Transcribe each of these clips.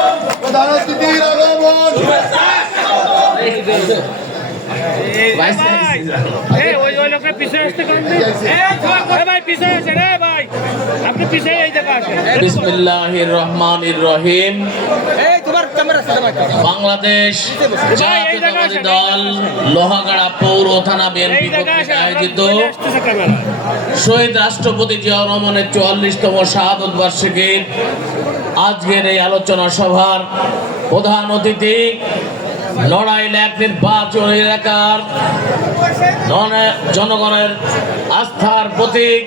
প্রধান অতিথির আগমন। বিসমিল্লাহির রহমানির রহিম। বাংলাদেশ জাতীয়তাবাদী দল লোহাগাড়া পৌর থানা বিএনপি কর্তৃক আয়োজিত শহীদ রাষ্ট্রপতি জিয়াউর রহমানের 44তম শাহাদত বার্ষিকীর আজকের এই আলোচনা সভার প্রধান অতিথি নড়াইল এক নির্বাচন এলাকার জনগণের আস্থার প্রতীক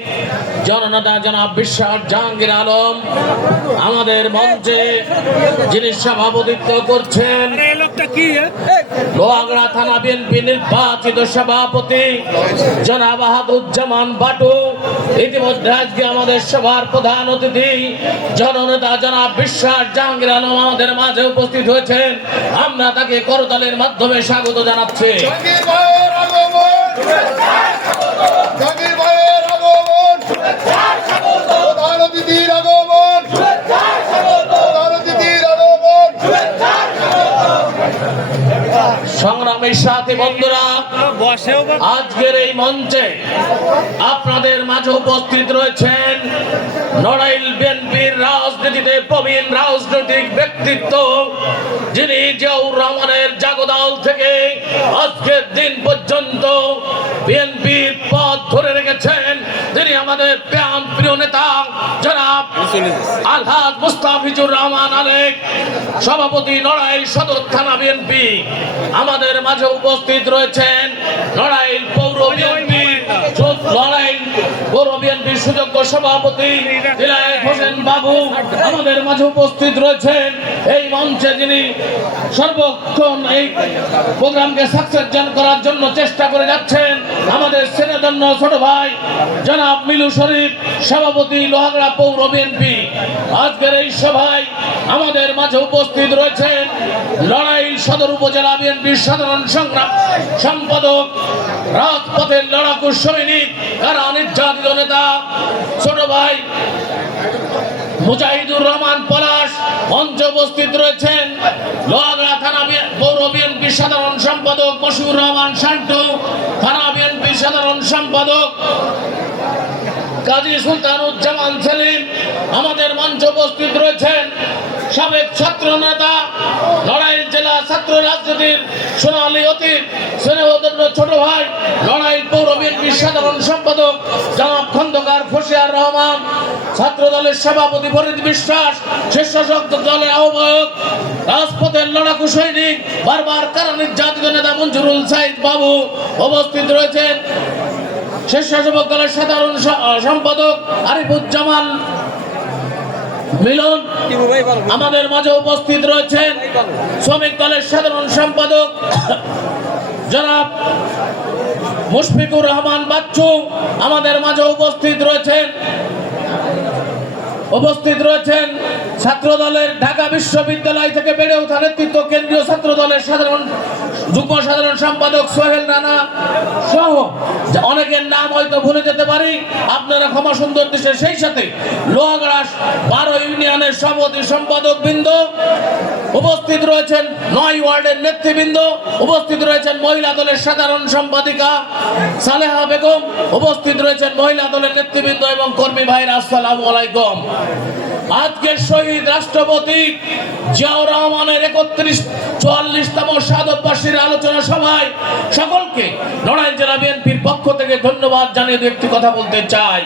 জননেতা জনাব বিশ্বাস জাহাঙ্গীর আলম, আমাদের মঞ্চে যিনি সভাপতিত্ব করছেন লোহাগড়া থানা বিএনপি নির্বাচিত সভাপতি জনাব আহাদুজ্জামান বাটু, ইতিমধ্যে আজকে আমাদের সভার প্রধান অতিথি জননেতা জনাব বিশ্বাস জাহাঙ্গীর আলম আমাদের মাঝে উপস্থিত হয়েছেন। আমরা তাকে করতালের মাধ্যমে স্বাগত জানাচ্ছি। সংগ্রামের সাথী বন্ধুরা, আজকের এই মঞ্চে আপনাদের মাঝে উপস্থিত রয়েছেন নড়াইল বিএনপির রাজনীতিতে প্রবীণ রাজনৈতিক ব্যক্তিত্ব, যিনি জিয়াউর রহমানের জাগদল থেকে আজকের দিন পর্যন্ত বিএনপির পথ ধরে রেখেছেন। তিনি আমাদের প্রিয় নেতা জনাব আলহাজ মুস্তাফিজুর রহমান আলেক, সভাপতি নড়াইল সদর থানা বিএনপি। আমাদের মাঝে উপস্থিত রয়েছেন নড়াইল পৌর বিএনপির সুযোগ্য সভাপতি দিলায়েত হোসেন বাবু। আমাদের মাঝে উপস্থিত রয়েছেন এই মঞ্চে যিনি সর্বক্ষণ এই প্রোগ্রামকে সাকসেস করার জন্য চেষ্টা করে যাচ্ছেন, আমাদের সেনাধন্য ছোট ভাই জনাব মিলু শরীফ, সভাপতি লোহাগড়া পৌর বিএনপি। আজকের এই সভায় আমাদের মাঝে উপস্থিত রয়েছেন নড়াইল সদর উপজেলা বিএনপির সাধারণ সংগ্রাম সম্পাদক, রাজপথের লড়াকু সৈনিক, কারা নির্যাতিত নেতা ছোট ভাই মুজাহিদুর রহমান পলাশ। মঞ্চে উপস্থিত রয়েছেন লোহাগড়া থানা পৌর বিএনপির সাধারণ সম্পাদক মশিউর রহমান শান্টু, থানা বিএনপির সাধারণ সম্পাদক কাজী সুলতানুজ্জামান সেলিম। আমাদের মঞ্চে উপস্থিত রয়েছেন সাবেক ছাত্র নেতা, নড়াইল জেলা ছাত্র রাজনীতির সোনালী অতীত স্নেহধন্য ছোট ভাই নড়াইল পৌর বিএনপির সাধারণ সম্পাদক জনাব খন্দকার ফসিয়ার রহমান, ছাত্র দলের সভাপতি ফরিদ বিশ্বাস, স্বেচ্ছাসেবক দলের আহ্বায়ক, রাজপথের লড়াকু সৈনিক, বারবার কারা নির্যাতিত নেতা মঞ্জুরুল সাইদ বাবু। উপস্থিত রয়েছেন স্বেচ্ছাসেবক দলের সাধারণ সম্পাদক আরিফুজ্জামান মিলন। আমাদের মাঝে উপস্থিত রয়েছেন শ্রমিক দলের সাধারণ সম্পাদক জনাব মুশফিকুর রহমান বাচ্চু। আমাদের মাঝে উপস্থিত রয়েছেন ছাত্র দলের ঢাকা বিশ্ববিদ্যালয় থেকে বেড়ে ওঠা নেতৃত্ব কেন্দ্রীয় ছাত্র দলের যুগ্ম সাধারণ সম্পাদক সোহেল রানা সহ অনেকের নাম হয়তো ভুলে যেতে পারি, আপনারা ক্ষমা সুন্দর দৃষ্টি। সেই সাথে লোহাগড়া 12 ইউনিয়নের সভাপতি সম্পাদক বৃন্দ উপস্থিত রয়েছেন, 9 ওয়ার্ডের নেতৃবৃন্দ উপস্থিত রয়েছেন, মহিলা দলের সাধারণ সম্পাদিকা সালেহা বেগম উপস্থিত রয়েছেন, মহিলা দলের নেতৃবৃন্দ এবং কর্মী ভাইরা, আসসালামু আলাইকুম। আজকের শহীদ রাষ্ট্রপতি জিয়াউর রহমানের 44তম শাহাদত বার্ষিকীর আলোচনা সভায় সকলকে নড়াইল জেলা বিএনপির পক্ষ থেকে ধন্যবাদ জানিয়ে দু একটি কথা বলতে চাই।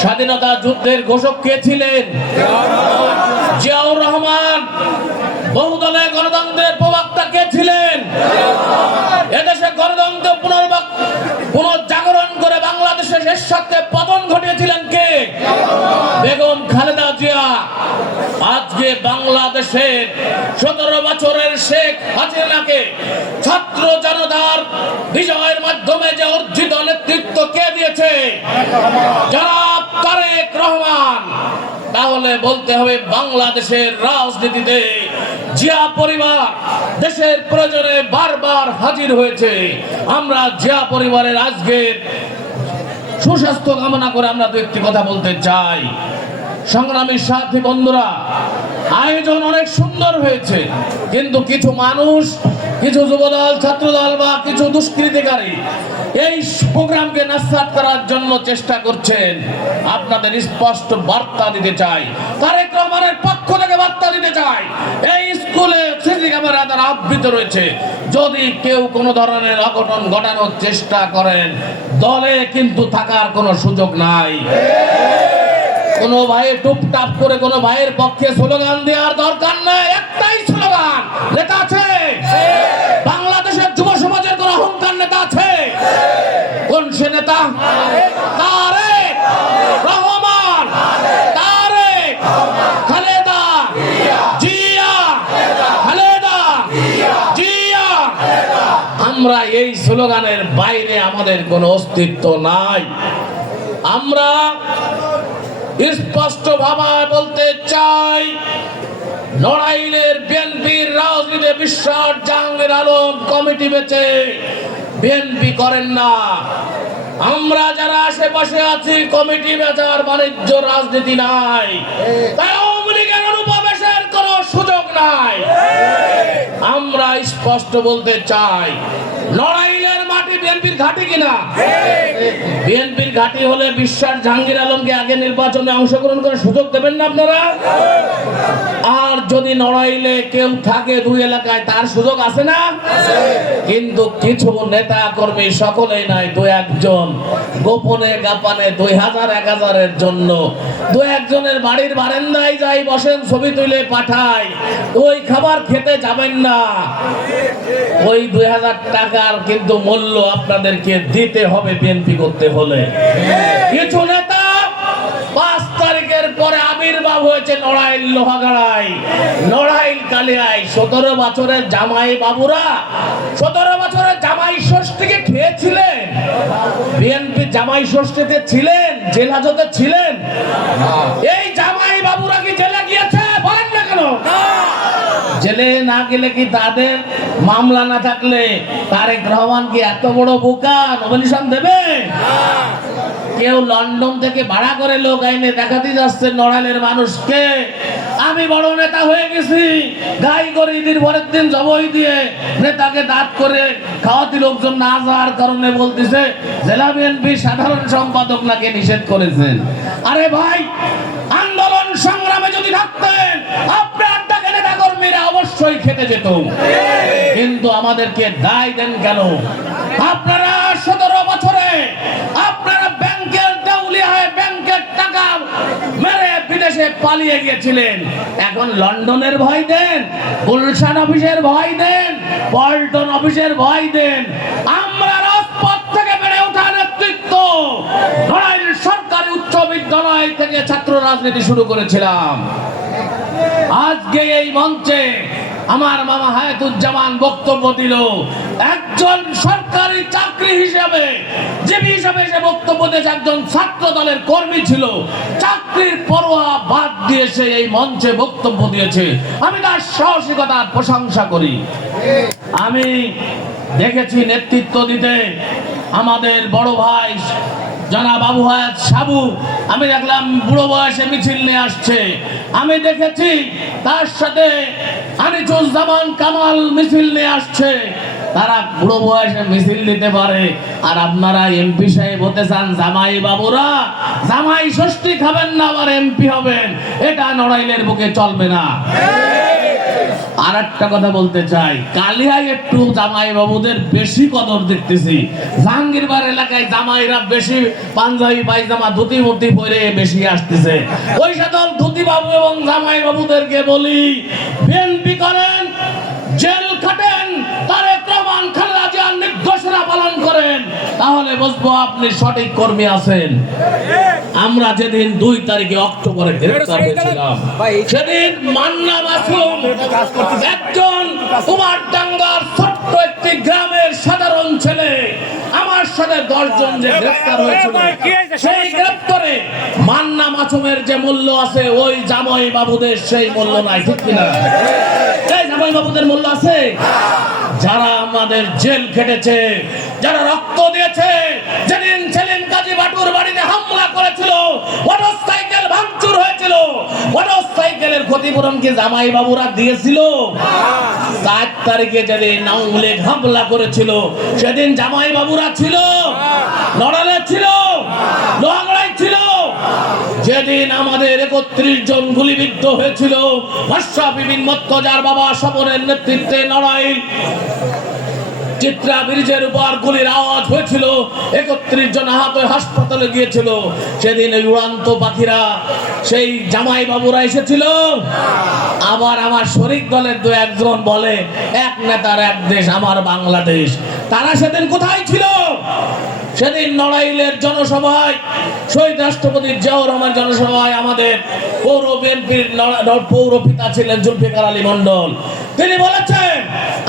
স্বাধীনতা যুদ্ধের ঘোষক কে ছিলেন? জিয়াউর রহমান। বহুদলীয় গণতন্ত্রের প্রবক্তা কে ছিলেন? এদেশে গণতন্ত্র পুনর্জাগরণ করে বাংলাদেশের এরশাদকে পতন ঘটিয়েছিলেন কে? বেগম খালেদা জিয়া। আজকে বাংলাদেশের 17 বছরের শেখ হাসিনাকে ছাত্র জনতার বিজয়ের মাধ্যমে যে অর্জিত নেতৃত্ব কে দিয়েছে? জনাব তারেক রহমান। তাহলে বলতে হবে বাংলাদেশের রাজনীতিতে জিয়া পরিবার দেশের প্রয়োজনে বারবার হাজির হয়েছে। আমরা জিয়া পরিবারের আজকের সুস্বাস্থ্য কামনা করে আমরা দু একটি কথা বলতে চাই। সংগ্রামী সাথী বন্ধুরা, আয়োজন অনেক সুন্দর। সুন্দর হয়েছে, কিন্তু কিছু মানুষ, কিছু যুবদল, ছাত্রদল বা কিছু দুষ্কৃতিকারী এই প্রোগ্রামকে নস্যাৎ করার জন্য চেষ্টা করছেন। আপনাদের স্পষ্ট বার্তা দিতে চাই, তারেক রহমানের পক্ষ থেকে বার্তা দিতে চাই, এই স্কুলে সিসি ক্যামেরা দ্বারা আবৃত রয়েছে। যদি কেউ কোনো ধরনের অঘটন ঘটানোর চেষ্টা করেন, দলে কিন্তু থাকার কোনো সুযোগ নাই। কোনো ভাই টুপটাপ করে কোনো ভাইয়ের পক্ষে স্লোগান দেওয়ার দরকার নাই। একটাই স্লোগান, নেতা আছে বাংলাদেশের যুব সমাজের কোন অহংকার নেতা আছে? কোন সে নেতা? তারেক রহমান, তারেক, খালেদা জিয়া, খালেদা জিয়া। আমরা এই স্লোগানের বাইরে আমাদের কোনো অস্তিত্ব নাই। আমরা স্পষ্ট ভাবে বলতে চাই, নড়াইলের বিএনপির রাজনীতি বিশ্বাস জাহাঙ্গীর আলম কমিটি বেচে বিএনপি করেন না। আমরা যারা আশেপাশে আছি, কমিটি বেচার বাণিজ্য রাজনীতি নাই, তাই আওয়ামী লীগের অনুপ্রবেশের কোনো সুযোগ নাই। আমরা স্পষ্ট বলতে চাই, নড়াইলের মাটি বিএনপির ঘাঁটি কিনা? বিএনপির ঘাঁটি হলে বিশ্বাস জাহাঙ্গীর আলমকে আগে নির্বাচনে অংশগ্রহণ করার সুযোগ দেবেন না আপনারা? আর যদি নড়াইলে কেউ থাকে দুই এলাকায়, তার সুযোগ আছে না? কিন্তু কিছু নেতা কর্মী, সকলেই নাই, দু একজন গোপনে গাপানে 2000-1000-এর জন্য দু একজনের বাড়ির বারান্দায় যাই বসেন, ছবি তুলে পাঠায়। ওই খাবার খেতে যাবেন না, ওই 2000 টাকার কিন্তু মূল্য আপনাদেরকে দিতে হবে বিএনপি করতে হলে। কিছু নেতা 5 তারিখের পরে আবির্ভাব হয়েছে নড়াইল লোহাগাড়ায়, নড়াইল কালিয়ায়। 17 বছরের জামাই বাবুরা 17 বছরের জামাই ষষ্ঠীকে খেয়েছিলেন? বিএনপি জামাই ষষ্ঠীতে ছিলেন? জেল হাজতে ছিলেন? এই জামাই বাবুরা কি জেলে গিয়েছে? বলেন না কেন? জেলে না গেলে কি তাদের মামলা না থাকলে তারেক রহমান কি এত বড় বোকা নমিনেশন দেবে? কেউ লন্ডন থেকে ভাড়া করে লোক আইনে দেখাতে যাচ্ছে নড়াইলের মানুষকে, আমি বড় নেতা হয়ে গেছি, গাই করে ঈদের পরের দিন জবাই দিয়ে নেতাকে দাঁত করে খাওয়াতে লোকজন না যাওয়ার কারণে বলতেছে জেলা বিএনপি সাধারণ সম্পাদক নাকি নিষেধ করেছেন। আরে ভাই, আন্দোলন সংগ্রামে যদি থাকতেন আপনার টাকা নেতা কর্মীরা অবশ্যই খেতে যেত, কিন্তু আমাদেরকে দায় দেন কেন? আপনারা 17 বছরে আপনারা ব্যাংকের দেউলিয়া হয়ে ব্যাংকের টাকা মেরে বিদেশে পালিয়ে গিয়েছিলেন, এখন লন্ডনের ভয় দেন, গুলশান অফিসের ভয় দেন, পল্টন অফিসের ভয় দেন। আমরা রাজপথ থেকে বেড়ে ওঠা নেতৃত্ব নড়াইল সরকারি উচ্চ বিদ্যালয় থেকে ছাত্র রাজনীতি শুরু করেছিলাম। আজকে এই মঞ্চে আমার মামা হায়াতুজ্জামান বক্তব্য দিল, একজন সরকারি চাকরি হিসেবে, জীবী হিসেবে সে বক্তব্য দিয়েছে, একজন ছাত্র দলের কর্মী ছিল, চাকরির পরোয়া বাদ দিয়ে সে এই মঞ্চে বক্তব্য দিয়েছে। আমি তার সাহসিকতার প্রশংসা করি। আমি দেখেছি নেতৃত্ব দিতে আমাদের বড় ভাই জনাব আবু হায়াত সাবু, আমি দেখলাম বুড়ো বয়সে মিছিল নিয়ে আসছে। আমি দেখেছি তার সাথে আনিসুজ্জামান কামাল মিছিল নিয়ে আসছে। তারা বুড়ো বয়সে মিছিল দিতে পারে, আর আপনারা এমপি সাহেব হতে চান? জামাই বাবুরা জামাই ষষ্ঠী খাবেন না, আবার এমপি হবেন, এটা নড়াইলের বুকে চলবে না। আর একটা কথা বলতে চাই, কালিয়ায় একটু জামাই বাবুদের বেশি কদর দেখতেছি। জাহাঙ্গীরবাড় এলাকায় জামাইরা বেশি পাঞ্জাবি পায়জামা ধুতি মুতি পরে বেশি আসতেছে। ওই সকল ধুতি বাবু এবং জামাই বাবুদেরকে বলি, বিএনপি করেন, জেল খাটেন, তারেক রহমান খালেদা জিয়ার নির্দেশনা পালন করেন, তাহলে বুঝবো আপনি সঠিক কর্মী আছেন। আমরা যেদিন 2 তারিখে অক্টোবরে গ্রেফতার হয়েছিলাম, সেদিন মান্না মাসুম একজন কুমারডাঙ্গার ছোট্ট একটি গ্রামের সাধারণ ছেলে, আমার সাথে 10 জন যে গ্রেফতার হয়েছিল, সেই গ্রেফতারে মান্না মাসুমের যে মূল্য আছে ওই জামাই বাবুদের সেই মূল্য নাই, ঠিক কিনা? এই জামাই বাবুদের মূল্য আছে? যারা আমাদের জেল খেটেছে, যারা রক্ত দিয়েছে, যেদিন সেলিম কাজী বাটুর বাড়িতে হামলা করেছিল, মোটরসাইকেল ভাঙচুর হয়েছিল, মোটরসাইকেলের ক্ষতিপূরণ কি জামাই বাবুরা দিয়েছিল? 4 তারিখে যেদিন আওয়ামী লীগ হামলা করেছিল সেদিন জামাই বাবুরা ছিল, লড়ালে ছিল, লোহাগড়ায় ছিল। যেদিন আমাদের 31 জন গুলিবিদ্ধ হয়েছিল, ভাষা বিপিন মর্তজার বাবা স্বপনের নেতৃত্বে লড়াই, চিত্রা ব্রিজের উপর গুলির আওয়াজ হয়েছিল, 31 জন আহত হাসপাতালে গিয়েছিল। সেদিন ওই উড়ান্ত পাখিরা, সেই জামাই বাবুরা এসেছিল। আবার আমার শরিক দলের 2-1 জন বলে এক নেতার এক দেশ, আমার বাংলাদেশ। তারা সেদিন কোথায় ছিল? সেদিন নড়াইলের জনসভায়, শহীদ রাষ্ট্রপতি জিয়াউর রহমান জনসভায় আমাদের পৌর বিএনপির পৌর পিতা ছিলেন জুলফিকার আলী মন্ডল। তিনি বলেছেন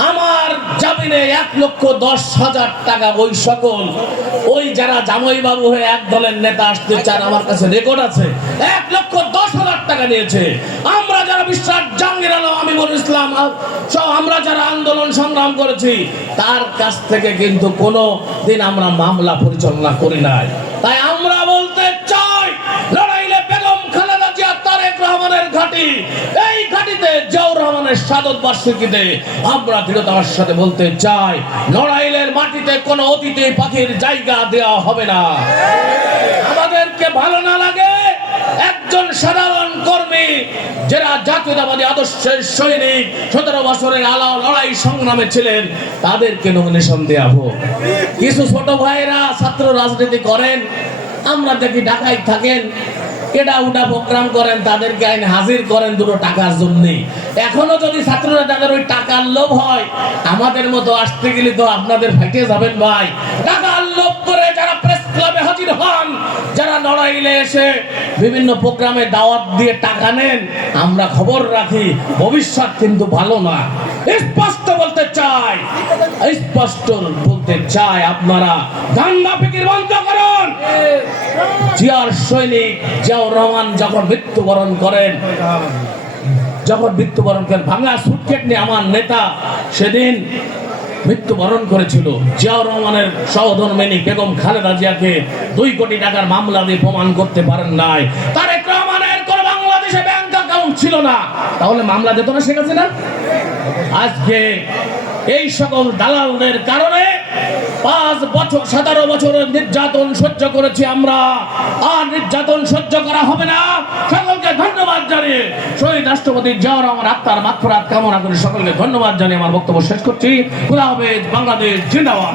আমার জামিনে 1,10,000 টাকা ওই সকল ওই যারা জামাই বাবু হয়ে এক দলের নেতা আসতে চান, আমার কাছে রেকর্ড আছে, 1,10,000 টাকা দিয়েছে। আমরা যারা বিশ্বাস জাহাঙ্গীর আলম, আমিনুল ইসলাম সহ আমরা যারা আন্দোলন সংগ্রাম করেছি, তার কাছ থেকে কিন্তু কোনো দিন আমরা মামলা পরিচালনা করি নাই। তাই আমরা বলতে চাই, লড়াইলে বেগম খালেদা জিয়া তারেক রহমানের ঘাঁটি, এই ঘাঁটিতে জিয়াউর রহমানের শাহাদত বার্ষিকীতে আমরা দৃঢ়তার সাথে বলতে চাই, লড়াইলের মাটিতে কোনো অতিথি পাখির জায়গা দেওয়া হবে না। আমাদেরকে ভালো না লাগে, একজন সাধারণ কর্মী যারা জাতীয়তাবাদী আদর্শের সৈনিক 17 বছরের লড়াই সংগ্রামে ছিলেন, তাদেরকে নমিনেশন দেওয়া হোক। কিছু ছোট ভাইয়েরা ছাত্র রাজনীতি করেন, আমরা দেখি ঢাকায় থাকেন, এটা উঠা প্রোগ্রাম করেন, তাদেরকে আইনে হাজির করেন 2 টাকার জন্য। এখনো যদি ছাত্ররা তাদের ওই টাকার লোভ হয়, আমাদের মতো আসতে গেলে তো আপনাদের ফাইটে যাবেন ভাই। টাকার লোভ করে যারা প্রেস ক্লাবে হাজির হন, যারা লড়াইলে এসে বিভিন্ন প্রোগ্রামে দাওয়াত দিয়ে টাকা নেন, আমরা খবর রাখি, ভবিষ্যৎ কিন্তু ভালো না। স্পষ্ট বলতে চাই, আপনারা ধান্দা ফিকির বন্ধ করুন। জিয়ার সৈনিক জিয়াউর রহমান যখন মৃত্যুবরণ করেন, ভাঙা সুটকেট নিয়ে আমার নেতা সেদিন মৃত্যুবরণ করেছিল। জিয়াউর রহমানের সহধর্মিণী বেগম খালেদা জিয়াকে 2 কোটি টাকার মামলা দিয়ে প্রমাণ করতে পারেন নাই। তারেক রহমানের কোন বাংলাদেশে ব্যাংক অ্যাকাউন্ট ছিল না, তাহলে মামলা দিত না শেখ হাসিনা? আজকে এই সকল দালালদের কারণে 17 বছরের নির্যাতন সহ্য করেছি আমরা, আর নির্যাতন সহ্য করা হবে না। সকলকে ধন্যবাদ জানিয়ে, শহীদ রাষ্ট্রপতি জিয়াউর রহমান আত্মার মাগফিরাত কামনা করে সকলকে ধন্যবাদ জানিয়ে আমার বক্তব্য শেষ করছি। খোদা হাফেজ, বাংলাদেশ জিন্দাবাদ।